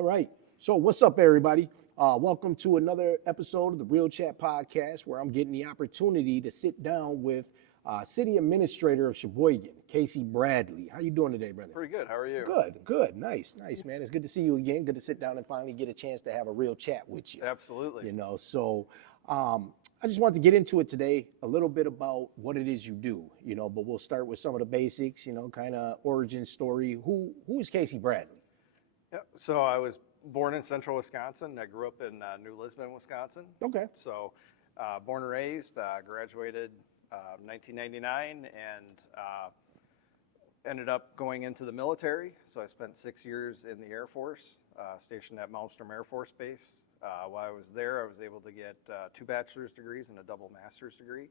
All right. So what's up, everybody? Welcome to another episode of the Real Chat Podcast, where I'm getting the opportunity to sit down with City Administrator of Sheboygan, Casey Bradley. How you doing today, brother? Pretty good. How are you? Good. Nice, man. It's good to see you again. Good to sit down and finally get a chance to have a real chat with you. Absolutely. I just wanted to get into it today, a little bit about what it is you do, but we'll start with some of the basics, kind of origin story. Who is Casey Bradley? Yep. So I was born in central Wisconsin. I grew up in New Lisbon, Wisconsin. Okay. So born and raised, graduated 1999 and ended up going into the military. So I spent 6 years in the Air Force, stationed at Malmstrom Air Force Base. While I was there, I was able to get 2 bachelor's degrees and a double master's degree.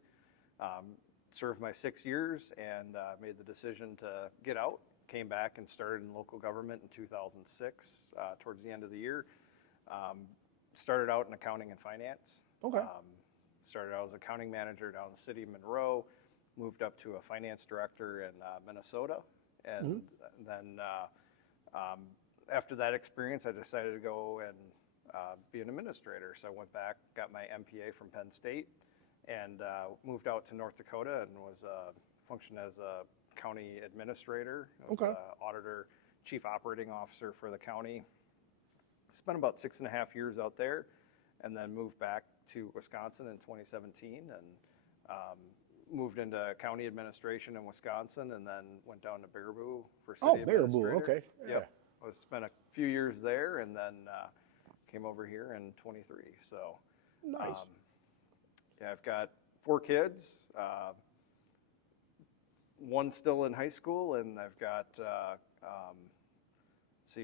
Served my 6 years and made the decision to get out. Came back and started in local government in 2006, towards the end of the year. Started out in accounting and finance. Okay. Started out as accounting manager down in the city of Monroe, moved up to a finance director in Minnesota. And then after that experience, I decided to go and be an administrator. So I went back, got my MPA from Penn State, and moved out to North Dakota and was functioned as a county administrator. I was auditor, chief operating officer for the county. Spent about 6.5 years out there, and then moved back to Wisconsin in 2017, and moved into county administration in Wisconsin, and then went down to Baraboo for city administrator. Okay. Yeah. Yep. I spent a few years there, and then came over here in 23. So Nice. I've got 4 kids. One still in high school, and I've got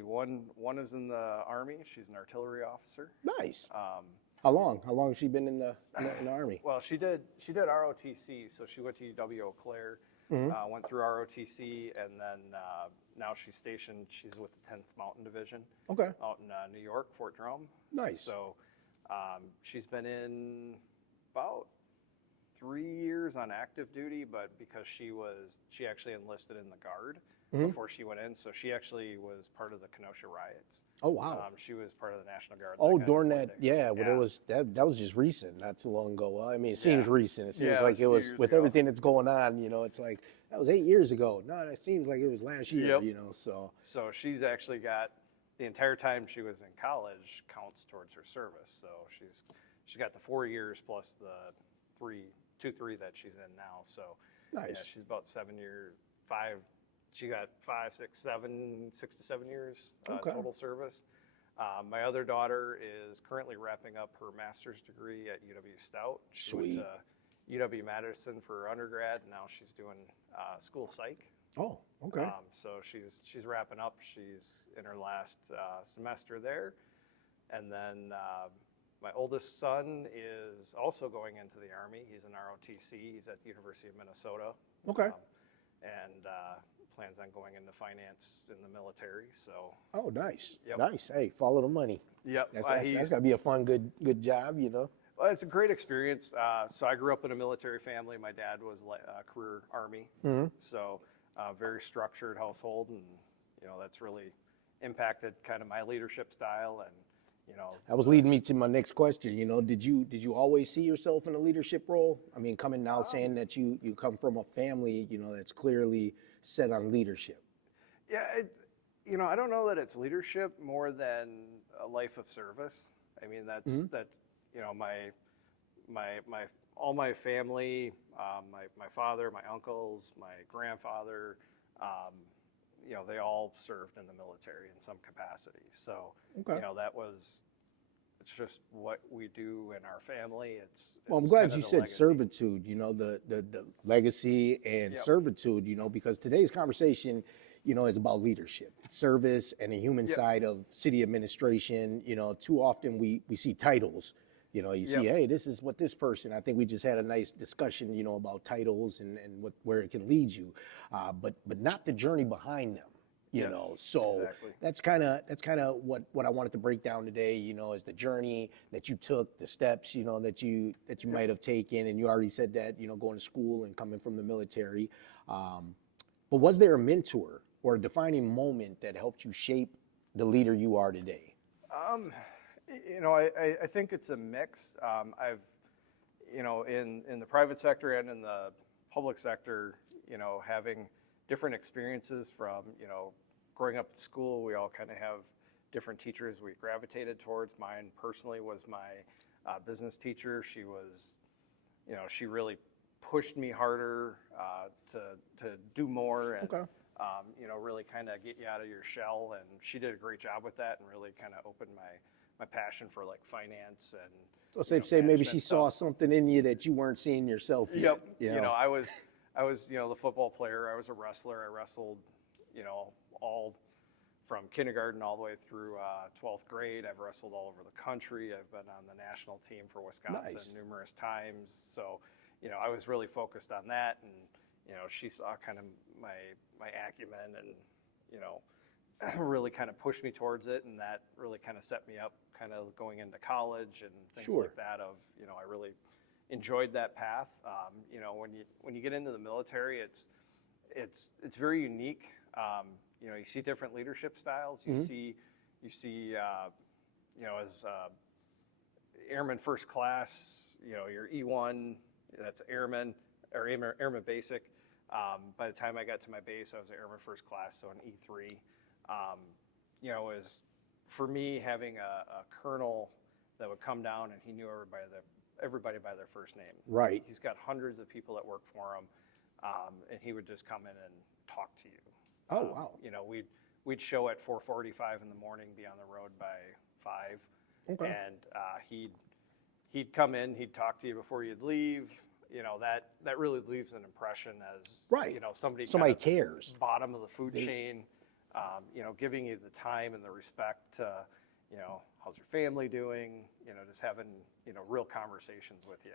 one is in the Army. She's an artillery officer. Nice. How long has she been in the Army? Well, she did ROTC, so she went to UW Eau Claire, went through ROTC, and then now she's stationed. She's with the 10th Mountain Division. Okay. Out in New York, Fort Drum. Nice. So she's been in about 3 years on active duty, but because she actually enlisted in the Guard before she went in, so she actually was part of the Kenosha riots. Oh wow. She was part of the National Guard. Oh, during that, it was that was just recent, not too long ago. Well, I mean, it seems recent. It seems like it was with everything that's going on. It's like that was 8 years ago. No, that seems like it was last year. So she's actually got the entire time she was in college counts towards her service. So she's got the 4 years plus the 3 that she's in now. So nice. Yeah, she's about 7 years, 5. She got 6 to 7 years total service. My other daughter is currently wrapping up her master's degree at UW Stout. She went to UW Madison for her undergrad, and now she's doing school psych. Oh, okay. So she's wrapping up. She's in her last semester there, and then my oldest son is also going into the Army. He's in ROTC. He's at the University of Minnesota. Okay. And plans on going into finance in the military. So. Oh, nice. Yep. Nice. Hey, follow the money. Yep. That's gotta be a fun, good job. Well, it's a great experience. So I grew up in a military family. My dad was a career Army. So very structured household, and that's really impacted kind of my leadership style. And that was leading me to my next question. Did you always see yourself in a leadership role? I mean, coming now saying that you come from a family, that's clearly set on leadership. Yeah, I don't know that it's leadership more than a life of service. I mean, that's all my family, my father, my uncles, my grandfather, they all served in the military in some capacity. So, it's just what we do in our family. Well, I'm glad you said legacy. Servitude, the legacy and servitude, because today's conversation, is about leadership, service, and the human side of city administration. Too often we see titles. You see, hey, this is what this person. I think we just had a nice discussion, about titles and where it can lead you, but not the journey behind them. So exactly. That's kind of what I wanted to break down today. Is the journey that you took, the steps that you might have taken, and you already said that going to school and coming from the military. But was there a mentor or a defining moment that helped you shape the leader you are today? I think it's a mix. I've, in the private sector and in the public sector, having different experiences from, growing up at school, we all kind of have different teachers we gravitated towards. Mine personally was my business teacher. She was, she really pushed me harder to do more and, Okay. really kind of get you out of your shell. And she did a great job with that and really kind of opened my passion for like finance and. So safe to say maybe she management saw stuff. something in you that you weren't seeing yourself yet. Yep. I was, the football player. I was a wrestler. I wrestled, all from kindergarten all the way through 12th grade. I've wrestled all over the country. I've been on the national team for Wisconsin Nice. numerous times. So, I was really focused on that. And, she saw kind of my acumen and, really kind of pushed me towards it. And that really kind of set me up kind of going into college and things Sure. like that of, I really enjoyed that path. When you get into the military, it's very unique. You see different leadership styles. You see, as airman first class, your E1, that's airman or airman basic. By the time I got to my base, I was an airman first class, so an E3. Was for me having a colonel that would come down and he knew everybody by their first name. Right. He's got hundreds of people that work for him, and he would just come in and talk to you. Oh, wow. We'd show at 4:45 in the morning, be on the road by 5, Okay. and he'd come in, he'd talk to you before you'd leave. That really leaves an impression as Right. Somebody Somebody kind of cares. bottom of the food chain. Giving you the time and the respect to, how's your family doing? Just having real conversations with you,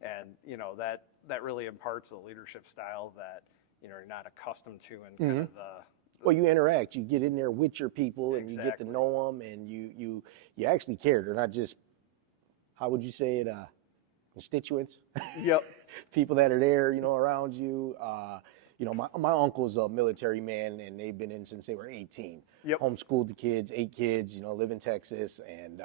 and that really imparts the leadership style that you're not accustomed to in kind of the. Well, you interact, you get in there with your people and you get to Exactly. know them and you actually care. They're not just, how would you say it, constituents? Yep. People that are there, around you. My uncle's a military man and they've been in since they were 18. Yep. Homeschooled the kids, 8 kids, live in Texas and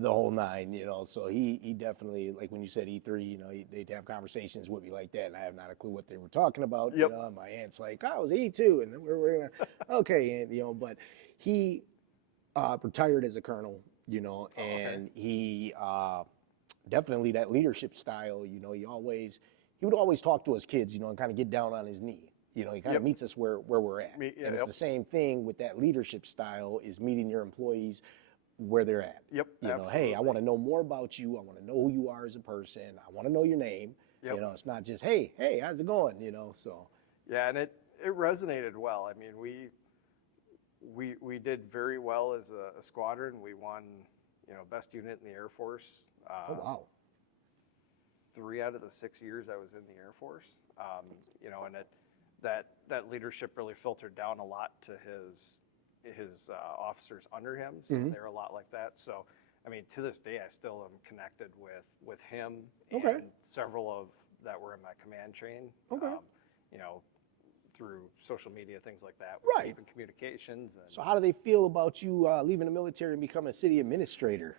the whole nine, so he definitely, like when you said E3, they'd have conversations with me like that and I have not a clue what they were talking about. Yep. My aunt's like, I was E2 and we're gonna, okay. And, but he retired as a colonel, and he definitely that leadership style, he would always talk to us kids, and kind of get down on his knee. He kind of Yep. meets us where we're at. Yeah, And it's yep. the same thing with that leadership style is meeting your employees where they're at. Yep, Hey, I absolutely. want to know more about you. I want to know who you are as a person. I want to know your name. Yep. It's not just, hey, how's it going? So. Yeah, and it resonated well. I mean, we did very well as a squadron. We won, best unit in the Air Force. Oh, wow. 3 out of the 6 years I was in the Air Force. And that leadership really filtered down a lot to his officers under him. So they're a lot like that. So, I mean, to this day, I still am connected with him Okay. and several of that were in my command chain. Okay. Through social media, things like that. Right. Keeping communications. And, So how do they feel about you leaving the military and becoming a city administrator?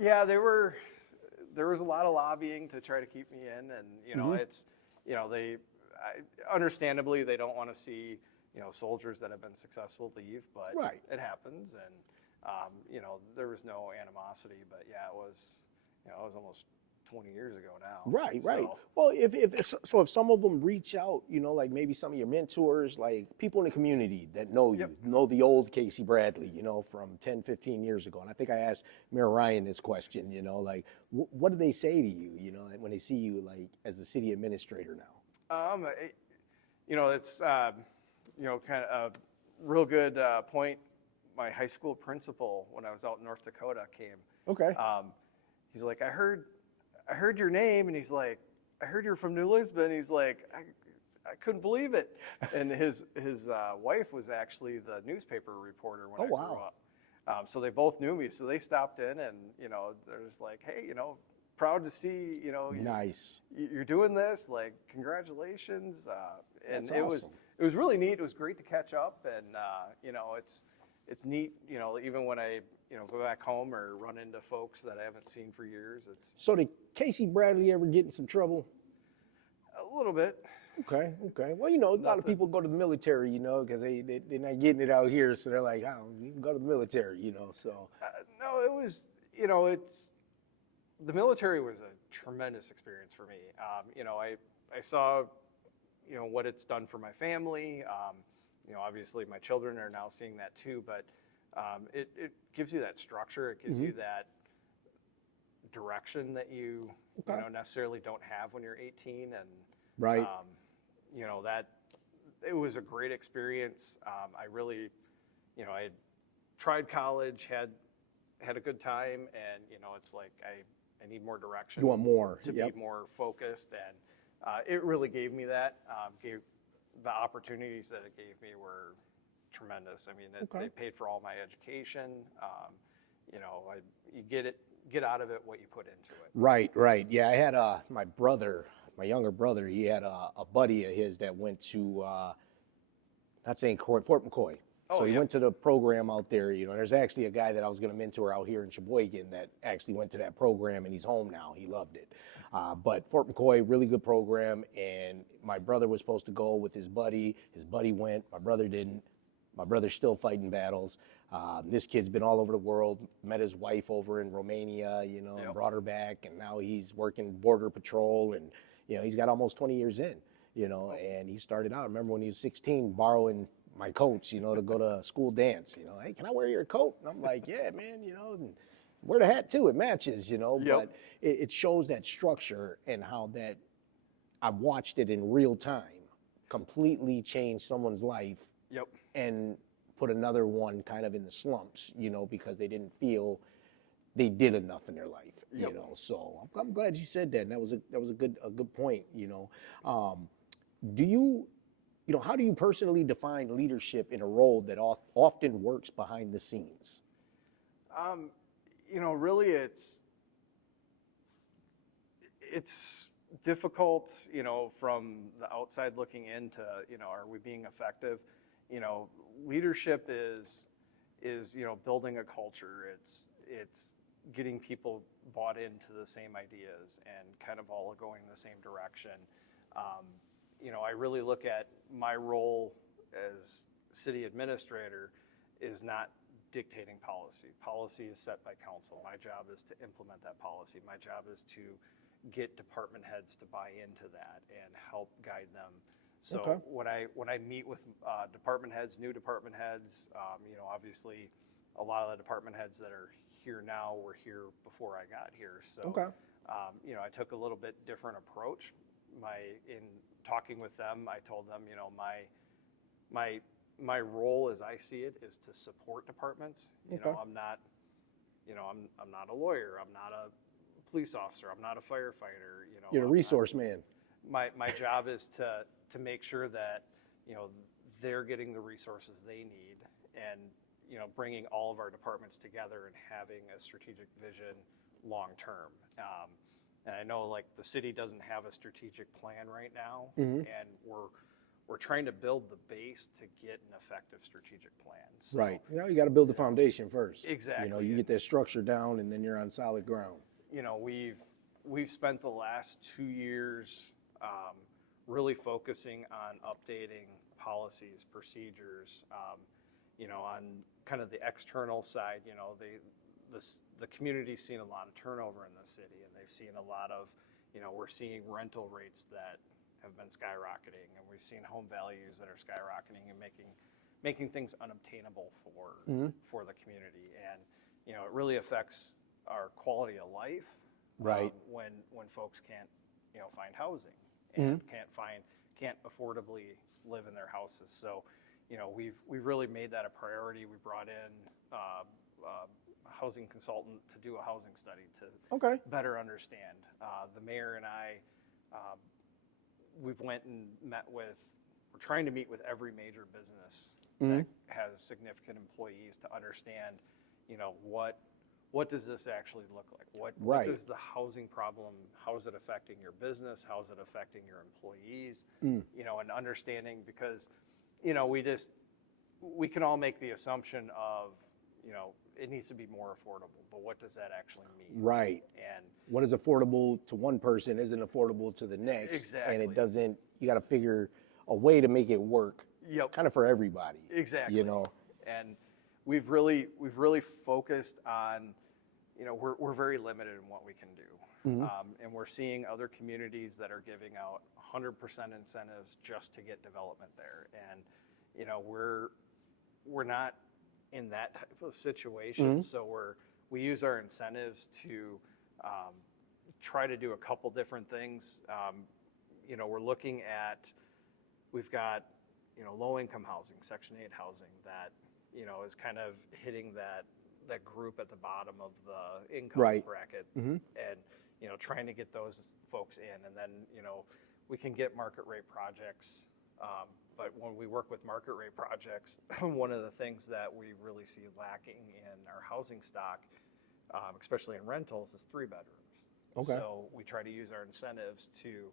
Yeah, there was a lot of lobbying to try to keep me in, and it's understandably they don't want to see soldiers that have been successful leave, but Right. it happens, and there was no animosity, but yeah, it was almost 20 years ago now. Right. So, Well, if some of them reach out, like maybe some of your mentors, like people in the community that know you, know the old Casey Bradley, from 10, 15 years ago. And I think I asked Mayor Ryan this question, like, what do they say to you, when they see you, like, as the city administrator now? it's kind of a real good point. My high school principal, when I was out in North Dakota, came. Okay. He's like, I heard your name, and he's like, I heard you're from New Lisbon. He's like, I couldn't believe it. And his wife was actually the newspaper reporter when I grew up. So they both knew me. So they stopped in, and they're just like, hey, proud to see Nice. you're doing this. Like, congratulations. And That's it awesome. was really neat. It was great to catch up, and it's neat, even when I, go back home or run into folks that I haven't seen for years, it's So did Casey Bradley ever get in some trouble? a little bit. Okay. Well, a lot of people go to the military, because they're not getting it out here, so they're like, oh, you can go to the military, so. No, it was, the military was a tremendous experience for me. I saw, what it's done for my family. Obviously my children are now seeing that too, but it gives you that structure. It gives you that direction that you, necessarily don't have when you're 18. And, Right. That it was a great experience. I really, I tried college, had a good time, and, it's like I need more direction. You want more. To be more focused, and it really gave me that. Gave the opportunities that it gave me were tremendous. I mean, they paid for all my education. You get out of it what you put into it. Right. Yeah, I had my younger brother, he had a buddy of his that went to, not saying Fort McCoy. So he went to the program out there. There's actually a guy that I was going to mentor out here in Sheboygan that actually went to that program, and he's home now. He loved it. But Fort McCoy, really good program, and my brother was supposed to go with his buddy. His buddy went. My brother didn't. My brother's still fighting battles. This kid's been all over the world, met his wife over in Romania, and brought her back, and now he's working Border Patrol, and, he's got almost 20 years in, and he started out, I remember when he was 16, borrowing my coats, to go to school dance, hey, can I wear your coat? And I'm like, yeah, man, and wear the hat too, it matches, but it shows that structure and how that I've watched it in real time completely change someone's life and put another one kind of in the slumps, because they didn't feel they did enough in their life, so I'm glad you said that, and that was a good point, do you, how do you personally define leadership in a role that often works behind the scenes? Really it's difficult, from the outside looking into, are we being effective? Leadership is building a culture. It's getting people bought into the same ideas and kind of all going the same direction. I really look at my role as city administrator is not dictating policy. Policy is set by council. My job is to implement that policy. My job is to get department heads to buy into that and help guide them. So when I meet with department heads, new department heads, obviously a lot of the department heads that are here now were here before I got here. So I took a little bit different approach. In talking with them, I told them, my role as I see it is to support departments. I'm not, I'm not a lawyer. I'm not a police officer. I'm not a firefighter. You're a resource man. My job is to make sure that, they're getting the resources they need and, bringing all of our departments together and having a strategic vision long term. And I know like the city doesn't have a strategic plan right now, and we're trying to build the base to get an effective strategic plan. So, right. You got to build the foundation first. Exactly. You get that structure down, and then you're on solid ground. We've spent the last 2 years really focusing on updating policies, procedures. On kind of the external side, the community's seen a lot of turnover in the city, and they've seen a lot of, we're seeing rental rates that have been skyrocketing, and we've seen home values that are skyrocketing and making things unobtainable for the community. And, it really affects our quality of life. Right. When folks can't, find housing and can't affordably live in their houses. So, we've really made that a priority. We brought in a housing consultant to do a housing study to better understand. The mayor and I, we've went and we're trying to meet with every major business that has significant employees to understand, what does this actually look like? What is the housing problem? How is it affecting your business? How is it affecting your employees? And understanding, because, we can all make the assumption of, you know, it needs to be more affordable, but what does that actually mean? Right. And What is affordable to one person isn't affordable to the next. Exactly. And it doesn't, you got to figure a way to make it work Yep. kind of for everybody. Exactly. You know? And we've really focused on, you know, we're very limited in what we can do. And we're seeing other communities that are giving out 100% incentives just to get development there. And, you know, we're not in that type of situation. So we use our incentives to try to do a couple different things. You know, we're looking at, we've got, you know, low-income housing, Section 8 housing that, you know, is kind of hitting that group at the bottom of the income bracket, and, you know, trying to get those folks in. And then, you know, we can get market rate projects, but when we work with market rate projects, one of the things that we really see lacking in our housing stock, especially in rentals, is 3 bedrooms. Okay. So we try to use our incentives to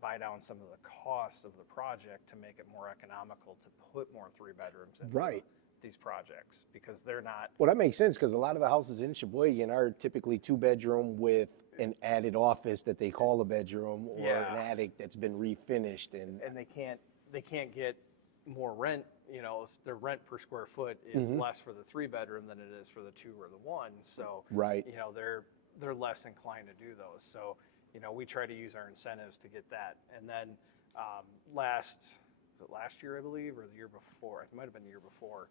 buy down some of the costs of the project to make it more economical to put more 3 bedrooms into these projects, because they're not. Well, that makes sense, because a lot of the houses in Sheboygan are typically 2-bedroom with an added office that they call a bedroom, or an attic that's been refinished, and they can't get more rent. You know, their rent per square foot is less for the 3-bedroom than it is for the 2 or the 1. So you know, they're less inclined to do those. So, you know, we try to use our incentives to get that. And then last year, I believe, or the year before, it might have been the year before,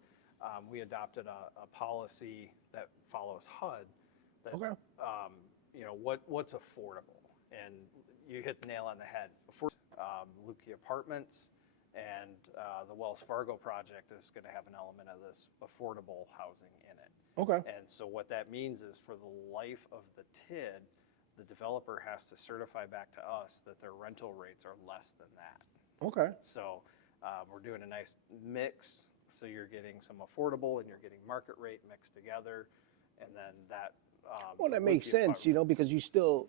we adopted a policy that follows HUD. That, you know, what's affordable, and you hit the nail on the head. Lukey Apartments and the Wells Fargo project is going to have an element of this affordable housing in it. Okay. And so what that means is, for the life of the TID, the developer has to certify back to us that their rental rates are less than that. Okay. So we're doing a nice mix. So you're getting some affordable and you're getting market rate mixed together. And then that. Well, that makes sense, you know, because you still,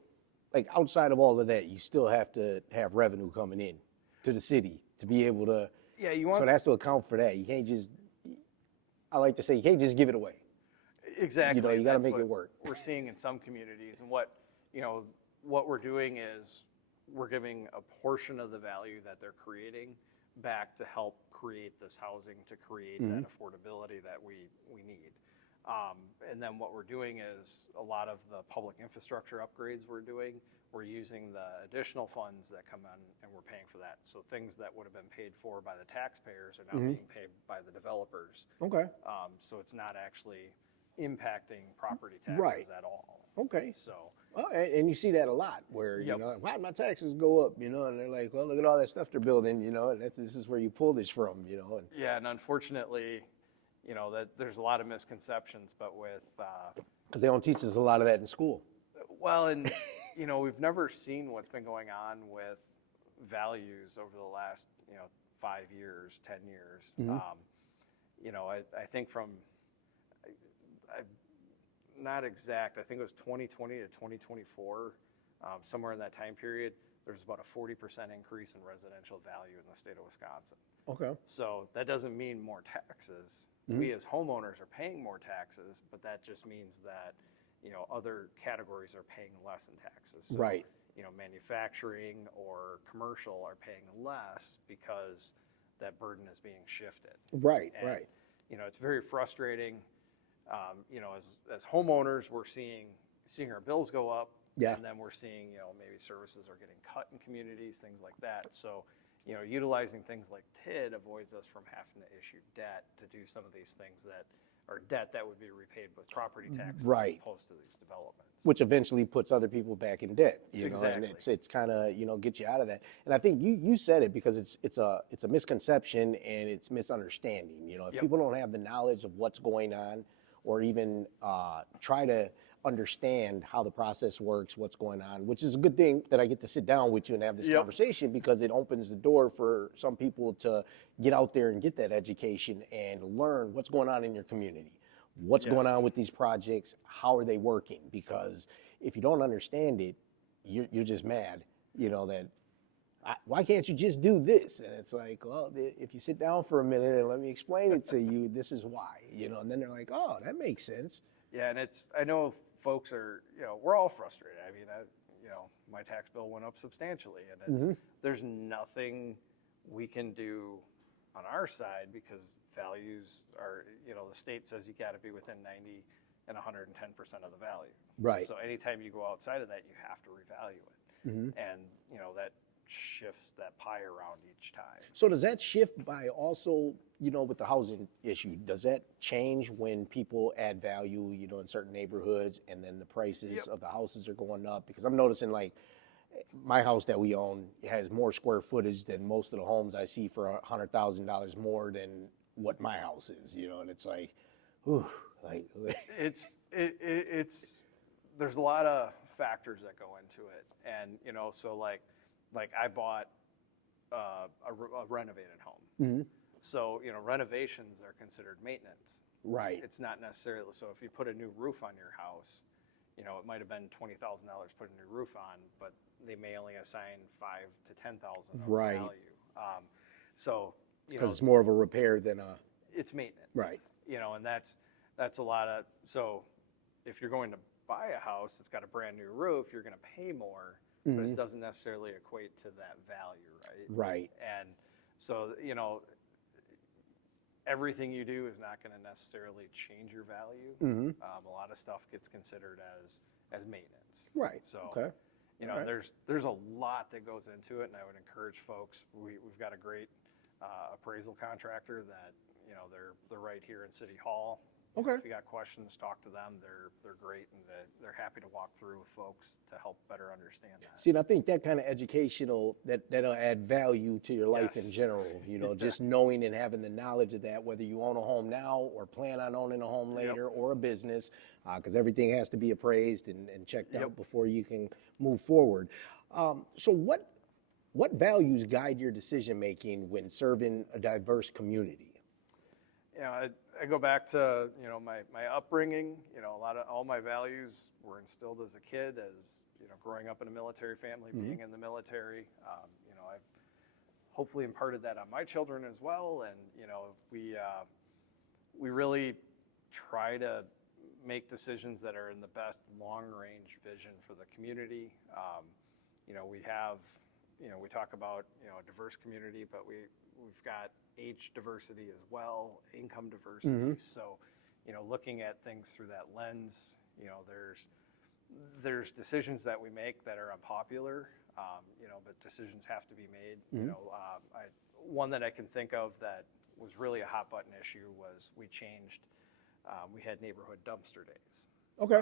like, outside of all of that, you still have to have revenue coming in to the city to be able to. Yeah, you want. So it has to account for that. You can't just, I like to say, you can't just give it away. Exactly. You know, you got to make it work. We're seeing in some communities, and what we're doing is we're giving a portion of the value that they're creating back to help create this housing, to create that affordability that we need. And then what we're doing is a lot of the public infrastructure upgrades we're using the additional funds that come in, and we're paying for that. So things that would have been paid for by the taxpayers are now being paid by the developers. Okay. So it's not actually impacting property taxes at all. Okay. So. Well, and you see that a lot, where, you know, why did my taxes go up, you know, and they're like, well, look at all that stuff they're building, you know, and this is where you pull this from, you know. And yeah, and unfortunately, you know, that there's a lot of misconceptions, but with because they don't teach us a lot of that in school. Well, and you know, we've never seen what's been going on with values over the last, you know, 5 years, 10 years. You know, I think from, not exact, I think it was 2020 to 2024, somewhere in that time period, there's about a 40% increase in residential value in the state of Wisconsin. Okay. So that doesn't mean more taxes. We as homeowners are paying more taxes, but that just means that, you know, other categories are paying less in taxes. So, Right. You know, manufacturing or commercial are paying less because that burden is being shifted. Right. And, right. You know, it's very frustrating. You know, as homeowners, we're seeing our bills go up. Yeah. And then we're seeing, you know, maybe services are getting cut in communities, things like that. So, you know, utilizing things like TID avoids us from having to issue debt to do some of these things that are debt that would be repaid with property taxes, Right. as opposed to these developments. Which eventually puts other people back in debt, you know, Exactly. and it's kind of, you know, get you out of that. And I think you said it, because it's a misconception and it's misunderstanding. You know, if people don't have the knowledge of what's going on, or even try to understand how the process works, what's going on, which is a good thing that I get to sit down with you and have this conversation, because it opens the door for some people to get out there and get that education and learn what's going on in your community. What's going on with these projects? How are they working? Because if you don't understand it, you're just mad, you know, that why can't you just do this? And it's like, well, if you sit down for a minute and let me explain it to you, this is why, and then they're like, oh, that makes sense. Yeah, and I know folks are, we're all frustrated. I mean, my tax bill went up substantially, and there's nothing we can do on our side because values are, the state says you got to be within 90 and 110% of the value. Right. So anytime you go outside of that, you have to revalue it. And, that shifts that pie around each time. So does that shift by also, with the housing issue, does that change when people add value, in certain neighborhoods and then the prices of the houses are going up? Because I'm noticing like my house that we own has more square footage than most of the homes I see for $100,000 more than what my house is, and it's like, whew, like. It's there's a lot of factors that go into it. And, so like I bought a renovated home. So, renovations are considered maintenance. Right. It's not necessarily, so if you put a new roof on your house, it might have been $20,000 put a new roof on, but they may only assign $5,000 to $10,000 of Right. value. So, Because it's more of a repair than a. it's maintenance. Right. And that's a lot of, so if you're going to buy a house that's got a brand new roof, you're going to pay more, but it doesn't necessarily equate to that value, right? Right. And so, everything you do is not going to necessarily change your value. A lot of stuff gets considered as maintenance. Right. So, okay. Right. there's a lot that goes into it, and I would encourage folks. We've got a great appraisal contractor that they're right here in City Hall. Okay. If you got questions, talk to them. They're great, and they're happy to walk through with folks to help better understand that. See, and I think that kind of educational, that'll add value to your life in Yes. general, just knowing and having the knowledge of that, whether you own a home now or plan on owning a home later or a business, because everything has to be appraised and checked out before you can move forward. So what values guide your decision-making when serving a diverse community? I go back to, my upbringing, all my values were instilled as a kid, as, growing up in a military family, being in the military. I've hopefully imparted that on my children as well. And, we really try to make decisions that are in the best long-range vision for the community. We have, we talk about, a diverse community, but we've got age diversity as well, income diversity. So, looking at things through that lens, there's decisions that we make that are unpopular, but decisions have to be made. One that I can think of that was really a hot button issue was we had neighborhood dumpster days. Okay.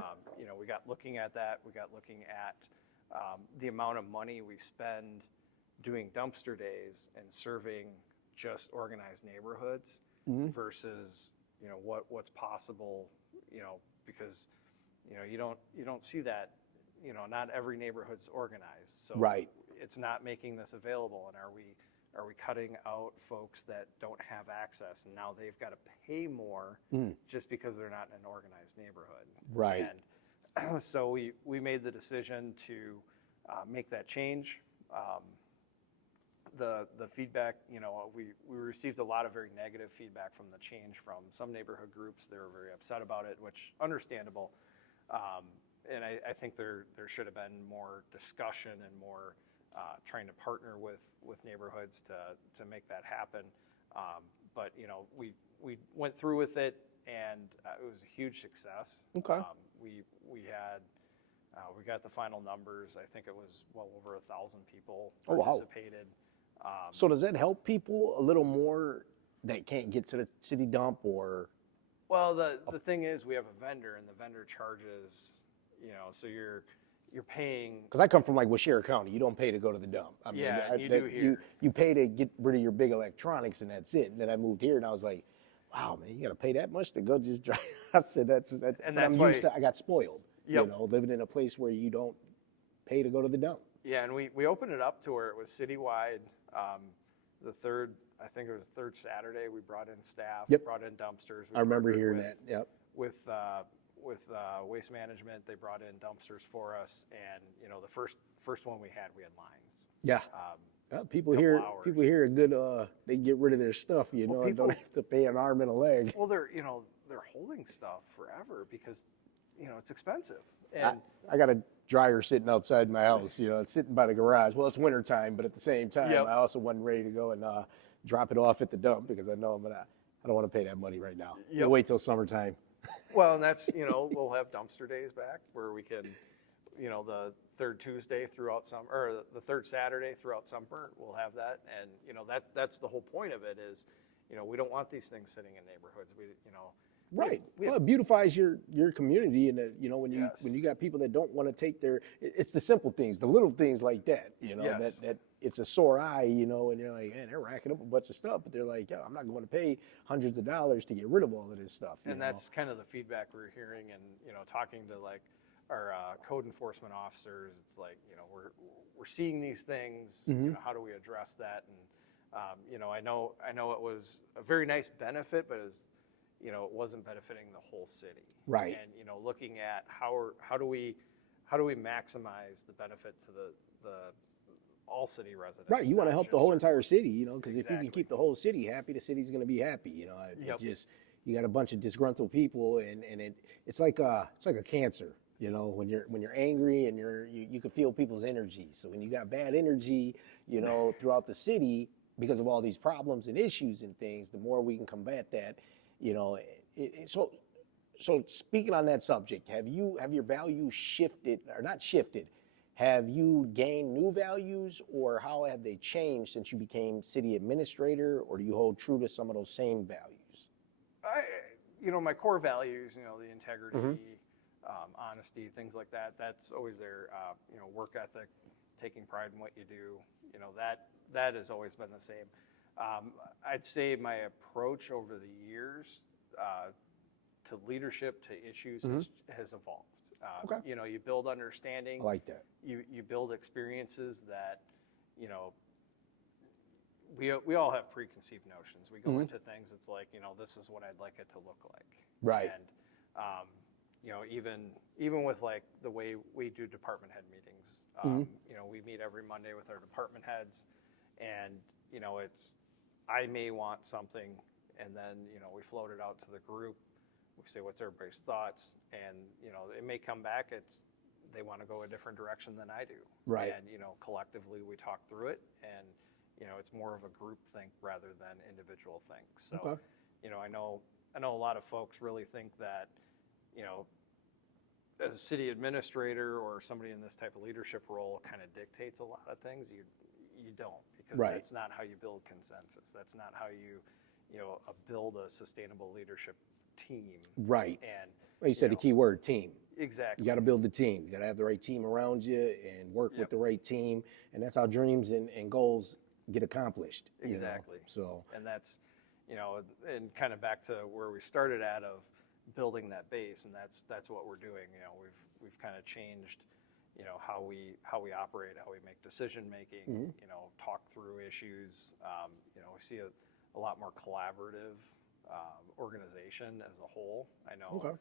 We got looking at that. We got looking at the amount of money we spend doing dumpster days and serving just organized neighborhoods versus what's possible, because you don't see that, not every neighborhood's organized, so Right. it's not making this available. And are we cutting out folks that don't have access, and now they've got to pay more just because they're not in an organized neighborhood? Right. And so we made the decision to make that change. The feedback, we received a lot of very negative feedback from the change from some neighborhood groups. They were very upset about it, which understandable. And I think there should have been more discussion and more trying to partner with neighborhoods to make that happen. But we went through with it, and it was a huge success. Okay. We got the final numbers. I think it was well over 1,000 people Oh, wow. participated. So does that help people a little more that can't get to the city dump or? Well, the thing is, we have a vendor, and the vendor charges, so you're paying. Because I come from like Washera County, you don't pay to go to the dump. I mean, Yeah, you do here. You pay to get rid of your big electronics, and that's it. And then I moved here, and I was like, wow, man, you got to pay that much to go just drive. I said that's. And but that's I'm why- used to. I got spoiled. Yep. Living in a place where you don't pay to go to the dump. Yeah, and we opened it up to where it was citywide. I think it was third Saturday, we brought in staff, Yep. brought in dumpsters. We I remember partnered hearing with- that. Yep. With Waste Management, they brought in dumpsters for us, and the first one we had lines. Yeah. People hours. hear a good, they get rid of their stuff, you know, and people- don't have to pay an arm and a leg. Well, they're holding stuff forever because, it's expensive. And I got a dryer sitting outside my house, you know, it's sitting by the garage. Well, it's winter time, but at the same time, Yep. I also wasn't ready to go and drop it off at the dump because I know I don't want to pay that money right now. Yep. We'll wait till summertime. well, and that's, we'll have dumpster days back where we can, the third Tuesday throughout summer, or the third Saturday throughout summer, we'll have that. And, that's the whole point of it is, we don't want these things sitting in neighborhoods. Right. we Well, it beautifies your community, and when Yes. you got people that don't want to take it's the simple things, the little things like that, Yes. that it's a sore eye, and you're like, man, they're racking up a bunch of stuff, but they're like, yo, I'm not going to pay hundreds of dollars to get rid of all of this stuff. And that's kind of the feedback we're hearing, and talking to like our code enforcement officers. It's like we're seeing these things. How do we address that? And I know it was a very nice benefit, but it wasn't benefiting the whole city. Right. And looking at how do we maximize the benefit to the all city residents. Right, you want to not help the just whole certain- entire city, because if you Exactly. can keep the whole city happy, the city's going to be happy. Yep. You got a bunch of disgruntled people, and it's like a cancer. When you're angry and you can feel people's energy. So when you got bad energy, throughout the city because of all these problems and issues and things, the more we can combat that, So speaking on that subject, have your values shifted or not shifted? Have you gained new values, or how have they changed since you became city administrator, or do you hold true to some of those same values? My core values, the integrity, Mm-hmm. honesty, things like that. That's always there. Work ethic, taking pride in what you do. That has always been the same. I'd say my approach over the years to leadership, to issues has evolved. Okay. You build understanding. I like that. You build experiences that, we all have preconceived notions. We go into things, it's like, this is what I'd like it to look like. Right. And, even with like the way we do department head meetings, we meet every Monday with our department heads, and, I may want something, and then, we float it out to the group. We say, what's everybody's thoughts? And, it may come back, they want to go a different direction than I do. Right. And, collectively we talk through it, and, it's more of a group think rather than individual think. So, Okay. I know a lot of folks really think that, as a city administrator or somebody in this type of leadership role kind of dictates a lot of things. You don't, because Right. that's not how you build consensus. That's not how you build a sustainable leadership team. Right. And Well, you said the key word, team. exactly. You got to build the team. You got to have the right team around you and work with Yep. the right team. And that's how dreams and goals get accomplished. Exactly. So, And that's, and kind of back to where we started at of building that base, and that's what we're doing. We've kind of changed, how we operate, how we make decision making, talk through issues. We see a lot more collaborative organization as a whole. I know, Okay.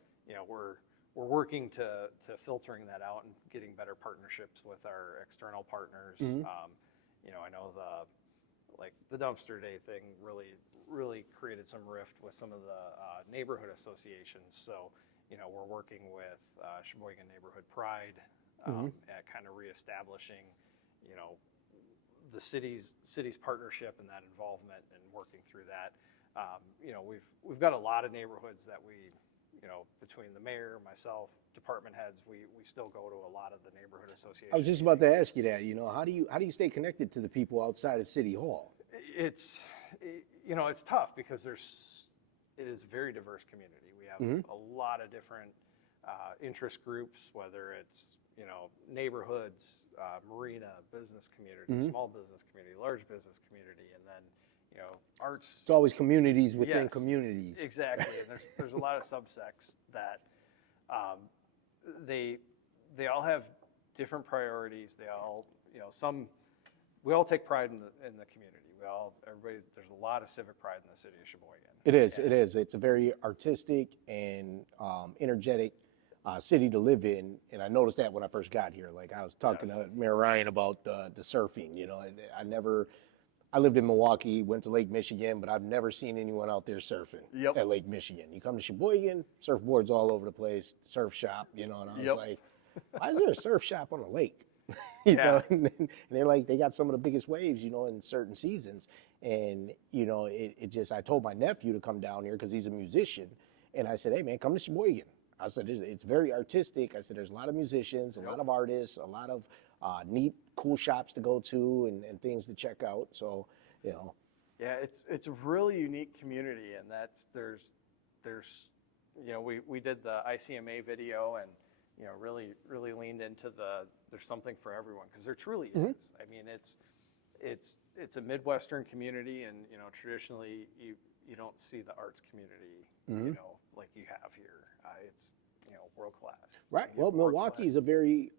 we're working to filtering that out and getting better partnerships with our external partners. I know the dumpster day thing really created some rift with some of the neighborhood associations. So, we're working with Sheboygan Neighborhood Pride at kind of reestablishing, the city's partnership and that involvement and working through that. We've got a lot of neighborhoods that we, between the mayor, myself, department heads, we still go to a lot of the neighborhood associations. I was just about to ask you that. How do you stay connected to the people outside of City Hall? It's tough because it is a very diverse community. We have a lot of different interest groups, whether it's neighborhoods, marina, business community, small business community, large business community, and then arts. It's always communities within Yes, communities. Exactly, and there's a lot of subsects that they all have different priorities. They all we all take pride in the community. There's a lot of civic pride in the city of Sheboygan. It is. It is. It's a very artistic and energetic city to live in, and I noticed that when I first got here. Like I was talking Yes. to Mayor Ryan about the surfing. I lived in Milwaukee, went to Lake Michigan, but I've never seen anyone out there surfing Yep. at Lake Michigan. You come to Sheboygan, surfboards all over the place, surf shop, and I was Yep. like, why is there a surf shop on a lake? And they're like, they got some of the biggest waves, in certain seasons. And, I told my nephew to come down here because he's a musician. And I said, hey, man, come to Sheboygan. I said, it's very artistic. I said, there's a lot of musicians, a lot of artists, a lot of neat, cool shops to go to and things to check out. So, Yeah, it's a really unique community, and there's we did the ICMA video and really leaned into there's something for everyone, because there truly is. I mean, it's a Midwestern community, and traditionally you don't see the arts community like you have here. It's world class. Right. Well, Milwaukee is a very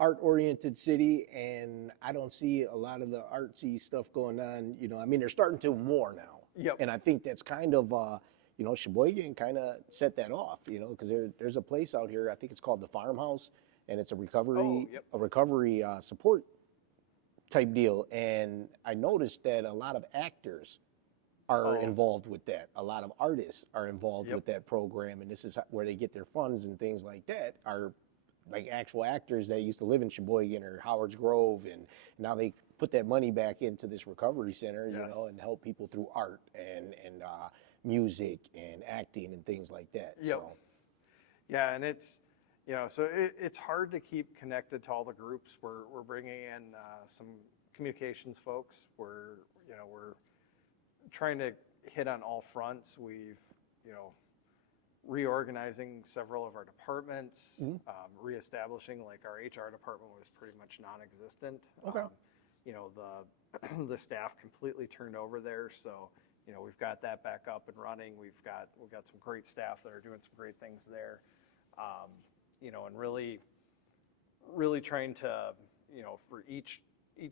art-oriented city, and I don't see a lot of the artsy stuff going on. I mean, they're starting to more now. Yep. And I think that's kind of, Sheboygan kind of set that off, because there's a place out here, I think it's called the Farmhouse, and it's a recovery, support type deal. And I noticed that a lot of actors are involved with that. A lot of artists are involved with that program, and this is where they get their funds and things like that, are like actual actors that used to live in Sheboygan or Howard's Grove, and now they put that money back into this recovery center, and help people through art and music and acting and things like that. Yep. So. Yeah, and it's it's hard to keep connected to all the groups. We're bringing in some communications folks. We're trying to hit on all fronts. We've reorganizing several of our departments, reestablishing, like, our HR department was pretty much non-existent. Okay. The staff completely turned over there, so we've got that back up and running. We've got some great staff that are doing some great things there, and really trying to for each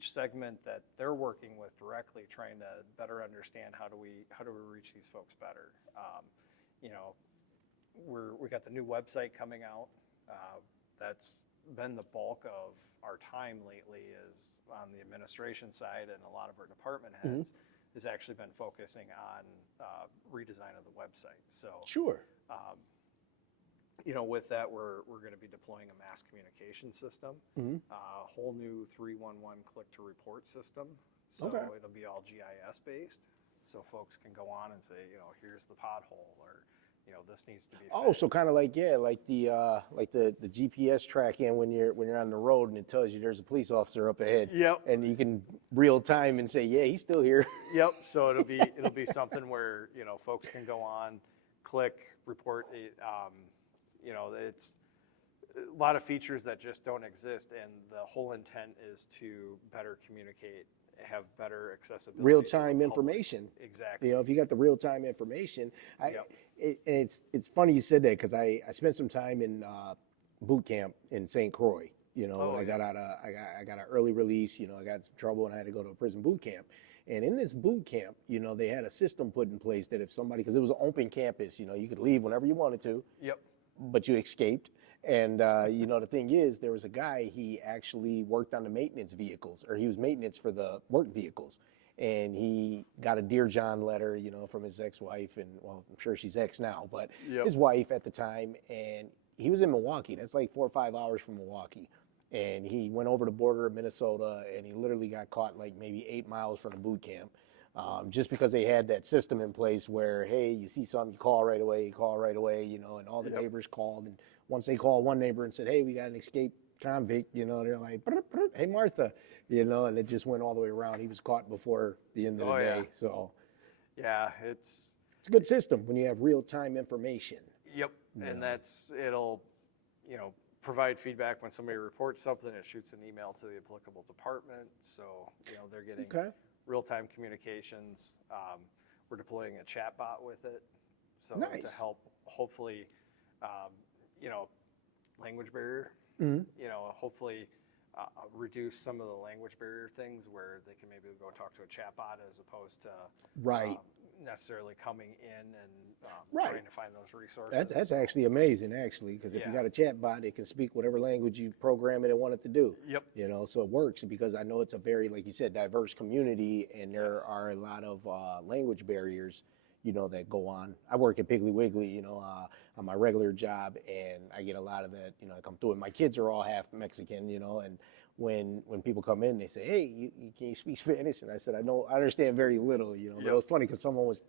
segment that they're working with directly, trying to better understand how do we reach these folks better. We got the new website coming out. That's been the bulk of our time lately, is on the administration side, and a lot of our department heads has actually been focusing on redesign of the website. So Sure. with that, we're going to be deploying a mass communication system, a whole new 311 click to report system. So it'll be all GIS based, so folks can go on and say, here's the pothole, or this needs to be fixed. Oh, so kind of like the GPS tracking when you're on the road, and it tells you there's a police officer up ahead. Yep. And you can real time and say, yeah, he's still here. Yep. So it'll be something where folks can go on, click, report. It's a lot of features that just don't exist, and the whole intent is to better communicate, have better accessibility. Real-time information. Exactly. If you got the real-time information. It's funny you said that, because I spent some time in boot camp in St. Croix. When I got out of, I got an early release. I got in some trouble and I had to go to a prison boot camp. And in this boot camp, they had a system put in place that if somebody, because it was an open campus, you could leave whenever you wanted to. Yep. But you escaped. And, the thing is, there was a guy, he actually worked on the maintenance vehicles, or he was maintenance for the work vehicles. And he got a Dear John letter, from his ex-wife, and, well, I'm sure she's ex now, but his wife at the time. And he was in Milwaukee. That's like 4 or 5 hours from Milwaukee. And he went over the border of Minnesota, and he literally got caught like maybe 8 miles from the boot camp. Just because they had that system in place where, hey, you see something, you call right away, and all the neighbors called. And once they called one neighbor and said, hey, we got an escaped convict, they're like, hey, Martha, and it just went all the way around. He was caught before the end of the day. So yeah, it's a good system when you have real-time information. Yep. And it'll provide feedback when somebody reports something. It shoots an email to the applicable department, so they're getting real-time communications. We're deploying a chat bot with it, so to help hopefully language barrier, hopefully reduce some of the language barrier things, where they can maybe go talk to a chat bot as opposed to necessarily coming in and Right. trying to find those resources. That's actually amazing, actually, because if you Yeah. got a chat bot, it can speak whatever language you program it and want it to do. Yep. You know, so it works because I know it's a very, like you said, diverse community, and there Yes. are a lot of language barriers, you know, that go on. I work at Piggly Wiggly, you know, on my regular job, and I get a lot of that, you know, come through. And my kids are all half Mexican, you know, and when people come in, they say, "Hey, can you speak Spanish?" And I said, I understand very little, you know. But Yep. it was funny because someone was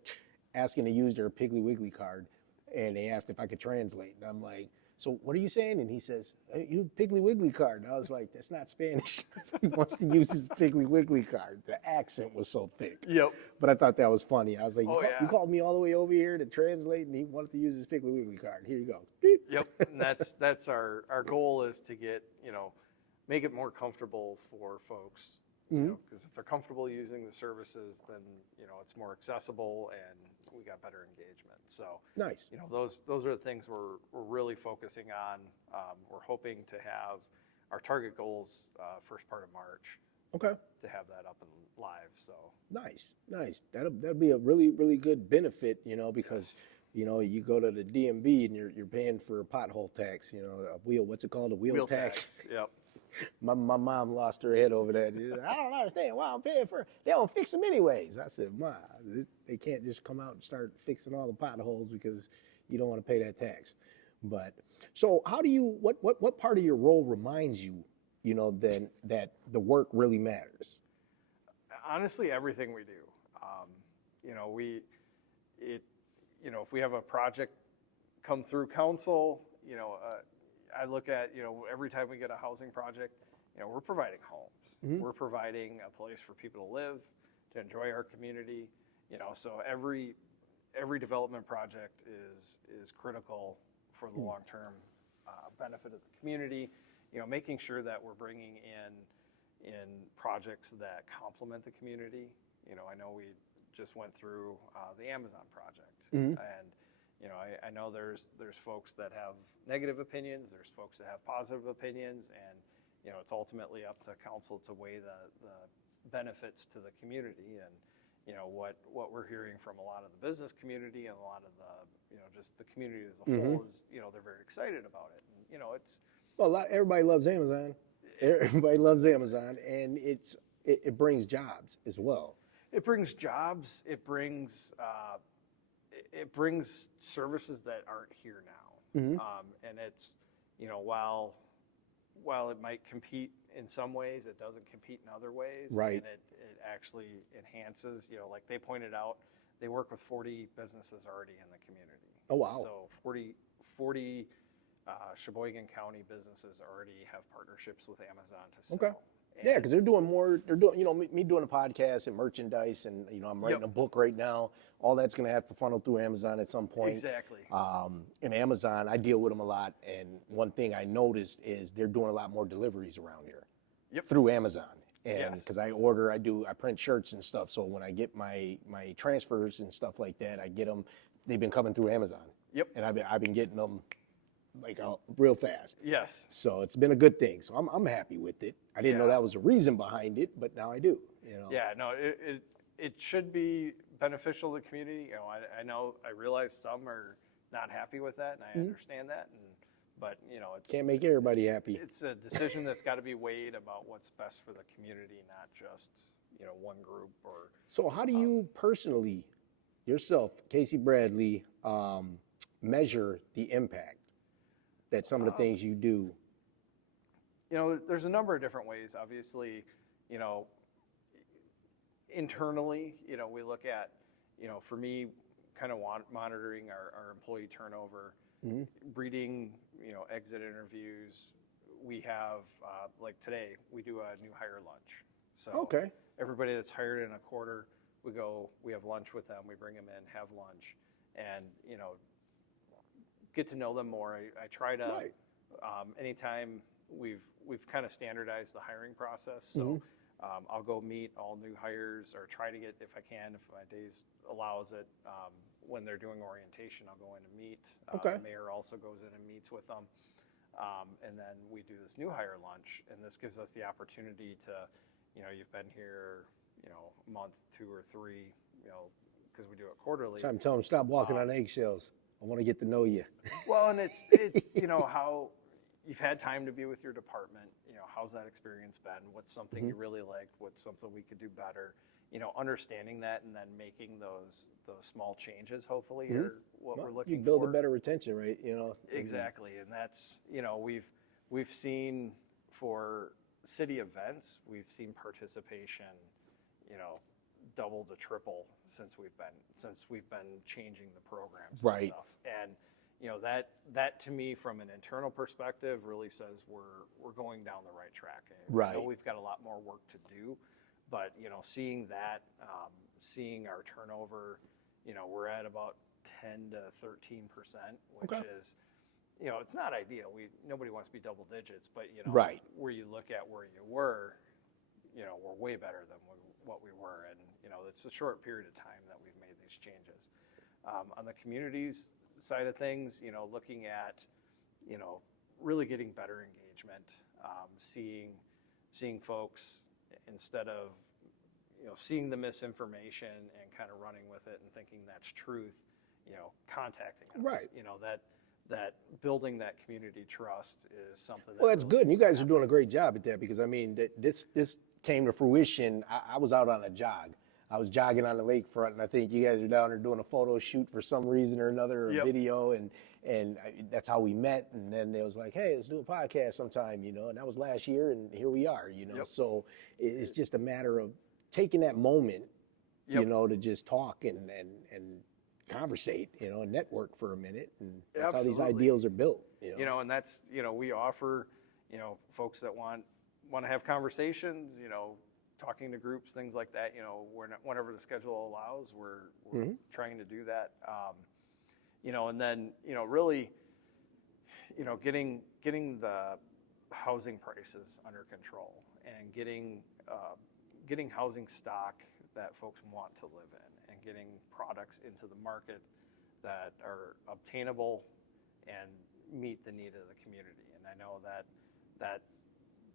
asking to use their Piggly Wiggly card, and they asked if I could translate. And I'm like, "So what are you saying?" And he says, "You Piggly Wiggly card." And I was like, "That's not Spanish." He wants to use his Piggly Wiggly card. The accent was so thick. Yep. But I thought that was funny. I was like, Oh, you yeah. called me all the way over here to translate, and he wanted to use his Piggly Wiggly card. Here you go. Beep. Yep. And that's our goal is to get, make it more comfortable for folks. Because if they're comfortable using the services, then, it's more accessible and we got better engagement. So, Nice. those are the things we're really focusing on. We're hoping to have our target goals first part of March Okay. to have that up and live. So Nice. That'll be a really, really good benefit, you know, because you go to the DMV and you're paying for a pothole tax, you know, what's it called? A wheel tax. Yep. My mom lost her head over that. I don't understand why I'm paying for it. They don't fix them anyways. I said, Ma, they can't just come out and start fixing all the potholes because you don't want to pay that tax. But so what part of your role reminds you, then that the work really matters? Honestly, everything we do. If we have a project come through council, I look at, every time we get a housing project, we're providing homes. Mm-hmm. We're providing a place for people to live, to enjoy our community. So every development project is critical for the long-term benefit of the community. Making sure that we're bringing in projects that complement the community. I know we just went through the Amazon project, Mm-hmm. and I know there's folks that have negative opinions, there's folks that have positive opinions, and it's ultimately up to council to weigh the benefits to the community. And what we're hearing from a lot of the business community and a lot of the just the community as a whole is they're very excited about it. And it's Everybody loves Amazon. Everybody loves Amazon, and it brings jobs as well. It brings jobs. It brings services that aren't here now. Mm-hmm. And it's while it might compete in some ways, it doesn't compete in other ways. Right. And it actually enhances. Like they pointed out, they work with 40 businesses already in the community. Oh, wow. So 40 Sheboygan County businesses already have partnerships with Amazon to sell. Okay. Yeah, because they're doing more. They're doing, me doing a podcast and merchandise, and I'm writing a book right now. All that's going to have to funnel through Amazon at some point. Exactly. And Amazon, I deal with them a lot, and one thing I noticed is they're doing a lot more deliveries around here. Yep. Through Amazon, and Yes. because I print shirts and stuff. So when I get my transfers and stuff like that, I get them. They've been coming through Amazon. Yep. And I've been getting them like real fast. Yes. So it's been a good thing. So I'm happy with it. I didn't know that was a reason behind it, but now I do. Yeah, no, it should be beneficial to the community. I realize some are not happy with that, and I understand that. But it's Can't make everybody happy. It's a decision that's got to be weighed about what's best for the community, not just one group or. So how do you personally, yourself, Casey Bradley, measure the impact that some of the things you do? There's a number of different ways. Obviously, internally, we look at, for me, kind of monitoring our employee turnover, breeding, exit interviews. We have, like today, we do a new hire lunch. So Okay. everybody that's hired in a quarter, we have lunch with them, we bring them in, have lunch, and, get to know them more. I try to, Right. Anytime we've kind of standardized the hiring process. So I'll go meet all new hires, or try to get, if I can, if my days allows it, when they're doing orientation, I'll go in and meet. Okay. The mayor also goes in and meets with them. And then we do this new hire lunch, and this gives us the opportunity to, you've been here, a month, 2 or 3, because we do it quarterly. Tell them stop walking on eggshells. I want to get to know you. Well, and it's how you've had time to be with your department. How's that experience been? What's something you really liked? What's something we could do better? Understanding that and then making those small changes hopefully are what we're looking for. You build a better retention rate, Exactly, and that's we've seen for city events, we've seen participation, double to triple since we've been changing the programs and stuff. And that to me, from an internal perspective, really says we're going down the right track. Right. I know we've got a lot more work to do, but seeing that, seeing our turnover, we're at about 10 to 13%, which is, it's not ideal. Nobody wants to be double digits, but right. Where you look at where you were, we're way better than what we were, and it's a short period of time that we've made these changes. On the communities side of things, looking at, really getting better engagement, seeing folks instead of, seeing the misinformation and kind of running with it and thinking that's truth, contacting us. Right. That building that community trust is something that. Well, that's good. And you guys are doing a great job at that, because this came to fruition. I was out on a jog. I was jogging on the lakefront, and I think you guys are down there doing a photo shoot for some reason or another, or video, and that's how we met. And then it was like, hey, let's do a podcast sometime, and that was last year, and here we are, So it's just a matter of taking that moment, to just talk and conversate, and network for a minute, and that's how these ideals are built. And that's we offer folks that want to have conversations, talking to groups, things like that. Whenever the schedule allows, we're trying to do that. And then really, getting the housing prices under control and getting housing stock that folks want to live in, and getting products into the market that are obtainable and meet the need of the community. And I know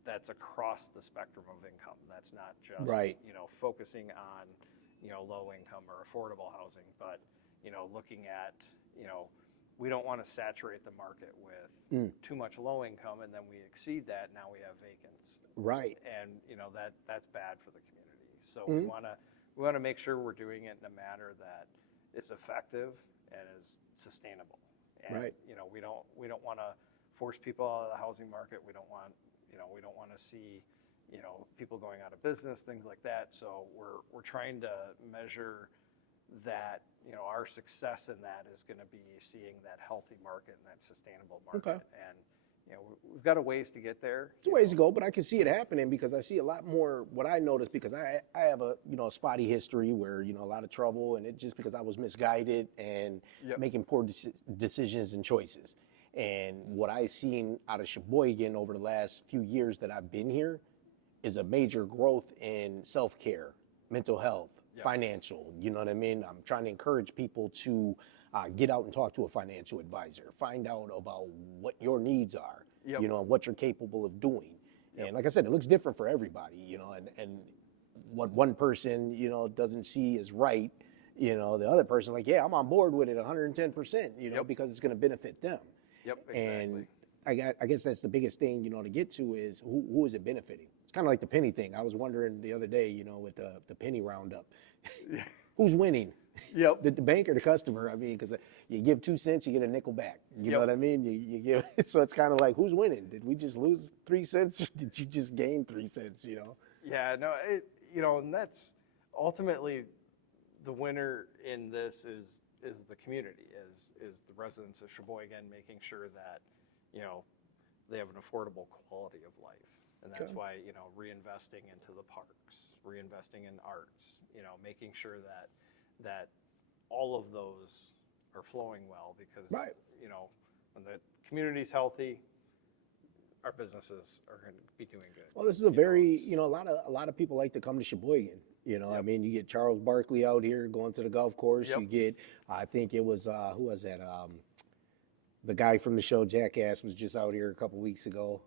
that's across the spectrum of income. That's not just focusing on low income or affordable housing, but looking at we don't want to saturate the market with too much low income, and then we exceed that. Now we have vacants. Right. And that's bad for the community. So we want to make sure we're doing it in a manner that is effective and is sustainable. And we don't want to force people out of the housing market. We don't want to see people going out of business, things like that. So we're trying to measure that our success in that is going to be seeing that healthy market and that sustainable market. Okay. And we've got a ways to get there. It's a ways to go, but I can see it happening, because I see a lot more. What I noticed, because I have a spotty history where a lot of trouble, and it just because I was misguided and making poor decisions and choices. And what I've seen out of Sheboygan over the last few years that I've been here is a major growth in self-care, mental health, financial. You know what I mean? I'm trying to encourage people to get out and talk to a financial advisor, find out about what your needs are, and what you're capable of doing. And like I said, it looks different for everybody, and what one person, doesn't see as right, the other person, like, yeah, I'm on board with it 110%, because it's going to benefit them. Yep, exactly. And I guess that's the biggest thing, to get to is who is it benefiting? It's kind of like the penny thing. I was wondering the other day, with the penny roundup, who's winning? Yep. The bank or the customer? I mean, because you give 2 cents, you get a nickel back. You know what I mean? You give, so it's kind of like, who's winning? Did we just lose 3 cents, or did you just gain 3 cents? Yeah, no, and that's ultimately the winner in this is the community, is the residents of Sheboygan, making sure that they have an affordable quality of life. And that's why reinvesting into the parks, reinvesting in arts, making sure that all of those are flowing well, because when the community's healthy, our businesses are going to be doing good. Well, this is a very, a lot of people like to come to Sheboygan. I mean, you get Charles Barkley out here going to the golf course. You get, I think it was, who was that? The guy from the show Jackass was just out here a couple weeks ago.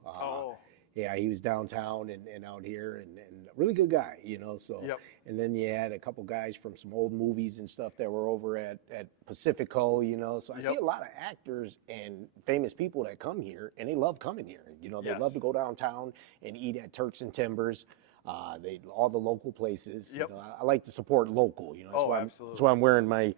yeah, he was downtown and out here, and a really good guy, so. Yep. And then you had a couple guys from some old movies and stuff that were over at Pacifico, so I see Yep. a lot of actors and famous people that come here, and they love coming here. They Yes. love to go downtown and eat at Turks and Timbers, all the local places. Yep. I like to support local. That's Oh, why absolutely. that's why I'm wearing my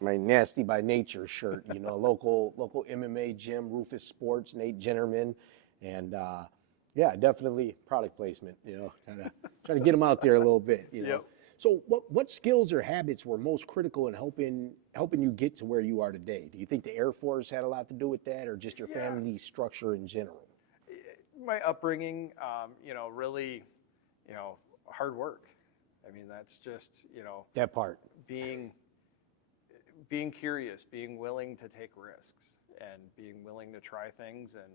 nasty by nature shirt. Local MMA gym, Rufus Sports, Nate Jennerman, and yeah, definitely product placement. Trying to get them out there a little bit. Yep. So what skills or habits were most critical in helping you get to where you are today? Do you think the Air Force had a lot to do with that, or just your family structure in general? My upbringing, really, hard work. I mean, that's just, That part. being curious, being willing to take risks, and being willing to try things and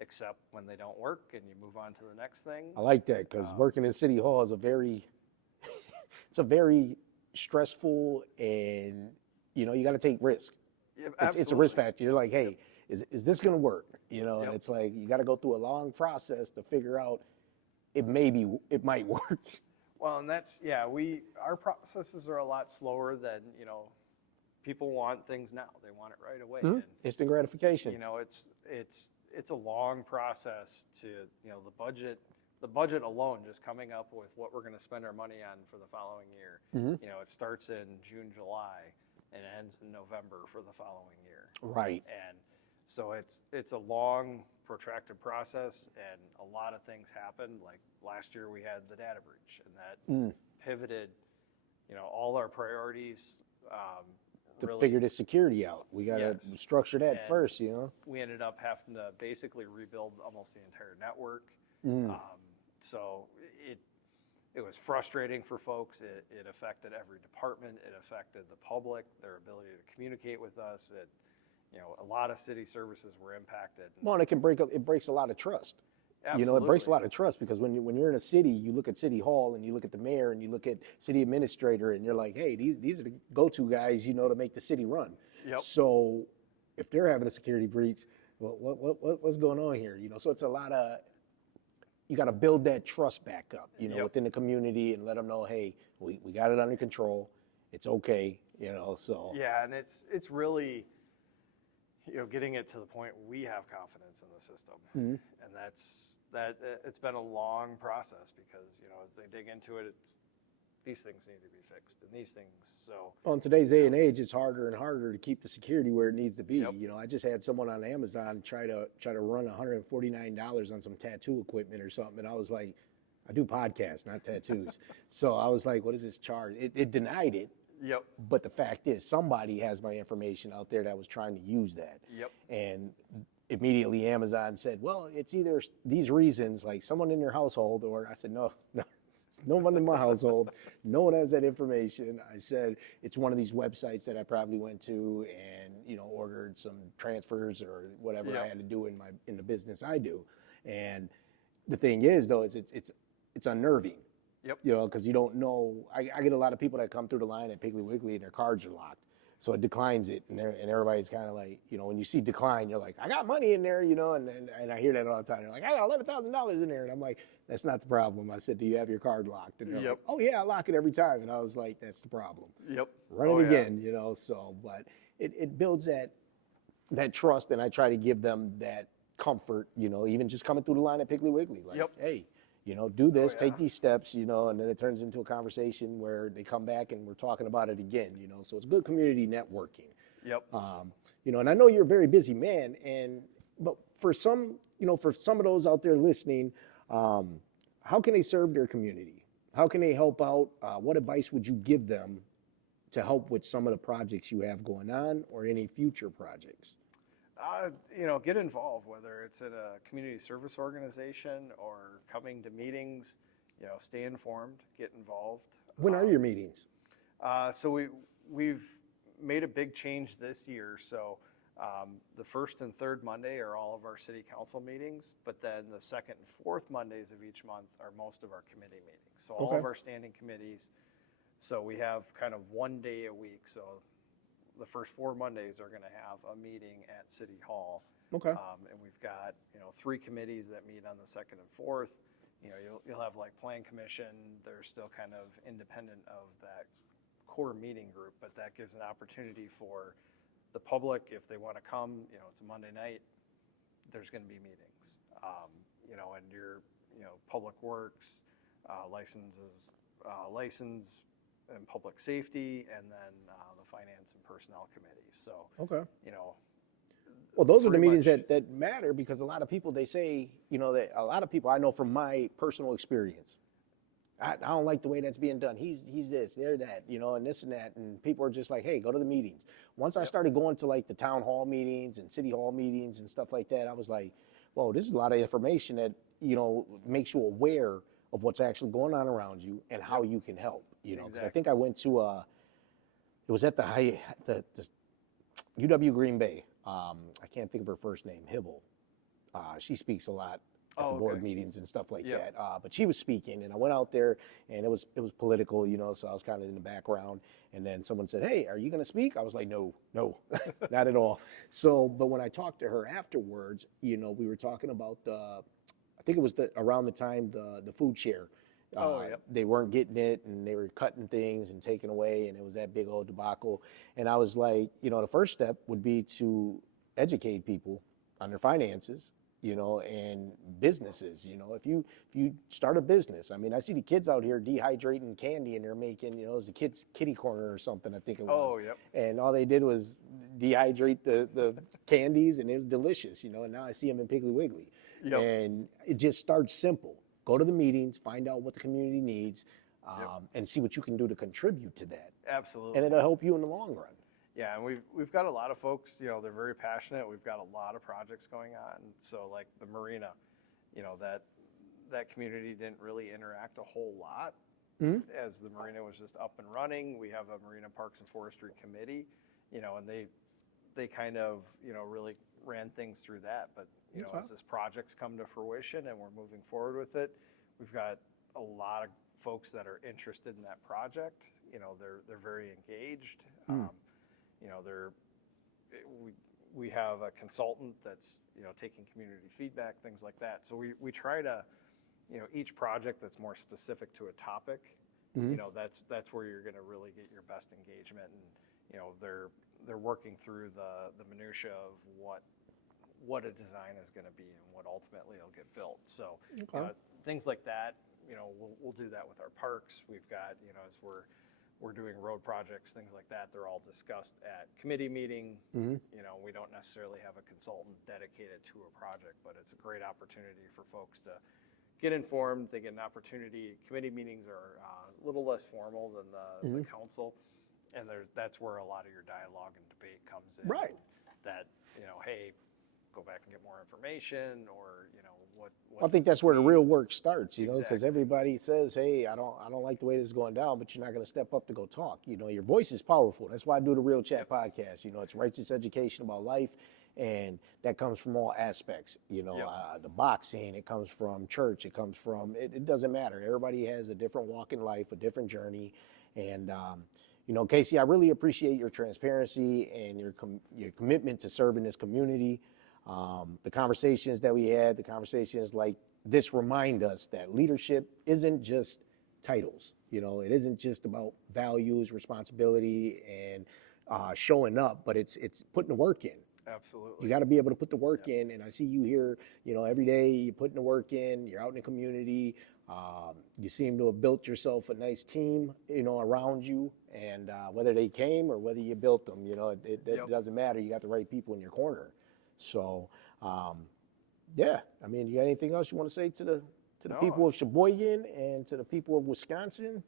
accept when they don't work, and you move on to the next thing. I like that, because working in City Hall is it's a very stressful, and you got to take risk. Yeah, It's a absolutely. risk factor. You're like, hey, is this going to work? And Yep. it's like you got to go through a long process to figure out it might work. Well, and that's, our processes are a lot slower than, people want things now. They want it right away. And, Instant gratification. it's a long process to, the budget alone, just coming up with what we're going to spend our money on for the following year. It starts in June, July, and it ends in November for the following year. Right. And so it's a long, protracted process, and a lot of things happened. Like last year, we had the data breach, and that pivoted, all our priorities. To Really, figure the security out. We got to Yes. structure that And first, we ended up having to basically rebuild almost the entire network. So it was frustrating for folks. It affected every department. It affected the public, their ability to communicate with us. A lot of city services were impacted. Well, and it breaks a lot of trust. It breaks a lot of trust, because when you're in a city, you look at City Hall and you look at the mayor and you look at City Administrator, and you're like, hey, these are the go-to guys, to make the city run. Yep. So if they're having a security breach, what's going on here? So it's a lot of, you got to build that trust back up, Yep. within the community, and let them know, hey, we got it under control. It's okay, so. Yeah, and it's really, getting it to the point where we have confidence in the system. And it's been a long process, because, as they dig into it, these things need to be fixed, and these things, so. Well, in today's day and age, it's harder and harder to keep the security where it needs to be. Yep. I just had someone on Amazon try to run $149 on some tattoo equipment or something, and I was like, I do podcasts, not tattoos. So I was like, what is this charge? It denied it. Yep. But the fact is, somebody has my information out there that was trying to use that. Yep. And immediately Amazon said, well, it's either these reasons, like someone in your household, or I said, no, no one in my household. No one has that information. I said, it's one of these websites that I probably went to and, ordered some transfers or whatever I had to do in the business I do. And the thing is, though, is it's unnerving. Yep. Because you don't know. I get a lot of people that come through the line at Piggly Wiggly and their cards are locked. So it declines it, and everybody's kind of like, when you see decline, you're like, I got money in there, and I hear that all the time. They're like, I got $11,000 in there, and I'm like, that's not the problem. I said, do you have your card locked? And they're like, oh yeah, I lock it every time. And I was like, that's the problem. Yep. Run it again, So, but it builds that trust, and I try to give them that comfort, even just coming through the line at Piggly Wiggly, like, hey, do this, take these steps, and then it turns into a conversation where they come back and we're talking about it again, so it's good community networking. Yep. And I know you're a very busy man, but for some of those out there listening, how can they serve their community? How can they help out? What advice would you give them to help with some of the projects you have going on, or any future projects? Get involved, whether it's in a community service organization or coming to meetings, stay informed, get involved. When are your meetings? So we've made a big change this year. So the first and third Monday are all of our city council meetings, but then the second and fourth Mondays of each month are most of our committee meetings. So all of our standing committees. So we have kind of one day a week. So the first 4 Mondays are going to have a meeting at City Hall. Okay. And we've got, 3 committees that meet on the 2nd and 4th. You'll have like Plan Commission. They're still kind of independent of that core meeting group, but that gives an opportunity for the public, if they want to come, it's a Monday night, there's going to be meetings. And your, Public Works, license and public safety, and then the Finance and Personnel Committee. So, Okay. you know, Well, those are the pretty meetings much- that matter, because a lot of people, they say, that a lot of people, I know from my personal experience, I don't like the way that's being done. He's this, they're that, and this and that. And people are just like, hey, go to the meetings. Once I started going to like the town hall meetings and city hall meetings and stuff like that, I was like, whoa, this is a lot of information that, makes you aware of what's actually going on around you and how you can help, because I think I went to, it was at the UW Green Bay. I can't think of her first name, Hibble. She speaks a lot at the board meetings and stuff like that. But she was speaking, and I went out there, and it was political, so I was kind of in the background. And then someone said, "Hey, are you going to speak?" I was like, "No, not at all." So, but when I talked to her afterwards, we were talking about I think it was around the time the food share. They weren't getting it, and they were cutting things and taking away, and it was that big old debacle. And I was like, the first step would be to educate people on their finances, and businesses. If you start a business, I see the kids out here dehydrating candy, and they're making, it was the kids' kitty corner or something, I think it was. Oh, yep. And all they did was dehydrate the candies, and it was delicious, and now I see them in Piggly Wiggly. Yep. And it just starts simple. Go to the meetings, find out what the community needs, and see what you can do to contribute to that. Absolutely. And it'll help you in the long run. Yeah, and we've got a lot of folks, they're very passionate. We've got a lot of projects going on. So like the marina, that community didn't really interact a whole lot as the marina was just up and running. We have a Marina Parks and Forestry Committee, and they kind of, really ran things through that. But, as this project's come to fruition and we're moving forward with it, we've got a lot of folks that are interested in that project. They're very engaged. We have a consultant that's, taking community feedback, things like that. So we try to, each project that's more specific to a topic, that's where you're going to really get your best engagement. And, they're working through the minutia of what a design is going to be and what ultimately will get built. So things like that, we'll do that with our parks. We've got, as we're doing road projects, things like that, they're all discussed at committee meeting. We don't necessarily have a consultant dedicated to a project, but it's a great opportunity for folks to get informed. They get an opportunity. Committee meetings are a little less formal than the council, and that's where a lot of your dialogue and debate comes in. Right. That, hey, go back and get more information, or, what I think that's where the real work starts, because Exactly. everybody says, hey, I don't like the way this is going down, but you're not going to step up to go talk. Your voice is powerful. That's why I do the Real Chat podcast. It's righteous education about life, and that comes from all aspects. The boxing, it comes from church, it comes from, it doesn't matter. Everybody has a different walk in life, a different journey. And, Casey, I really appreciate your transparency and your commitment to serving this community. The conversations that we had, the conversations like this remind us that leadership isn't just titles. It isn't just about values, responsibility, and showing up, but it's putting the work in. Absolutely. You got to be able to put the work in, and I see you here, every day you're putting the work in, you're out in the community. You seem to have built yourself a nice team, around you, and whether they came or whether you built them, it doesn't matter. You got the right people in your corner. So, you got anything else you want to say to the people of Sheboygan and to the people of Wisconsin?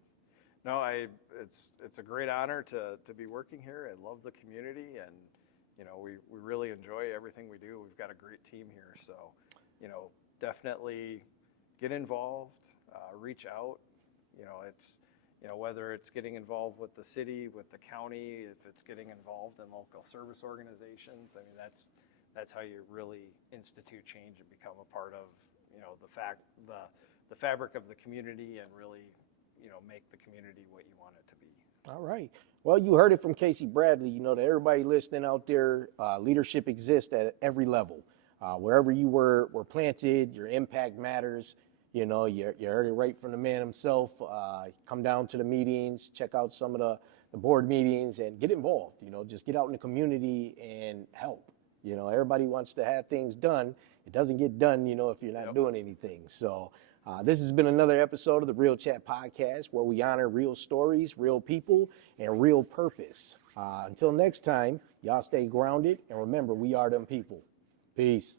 No, it's a great honor to be working here. I love the community, and we really enjoy everything we do. We've got a great team here, so definitely get involved, reach out. It's whether it's getting involved with the city, with the county, if it's getting involved in local service organizations. That's how you really institute change and become a part of, the fabric of the community, and really, make the community what you want it to be. All right. Well, you heard it from Casey Bradley. You know, to everybody listening out there, leadership exists at every level. Wherever you were planted, your impact matters. You know, you heard it right from the man himself. Come down to the meetings, check out some of the board meetings, and get involved. You know, just get out in the community and help. You know, everybody wants to have things done. It doesn't get done, you know, if you're not doing anything. So this has been another episode of the Real Chat Podcast, where we honor real stories, real people, and real purpose. Until next time, y'all stay grounded, and remember, we are them people. Peace.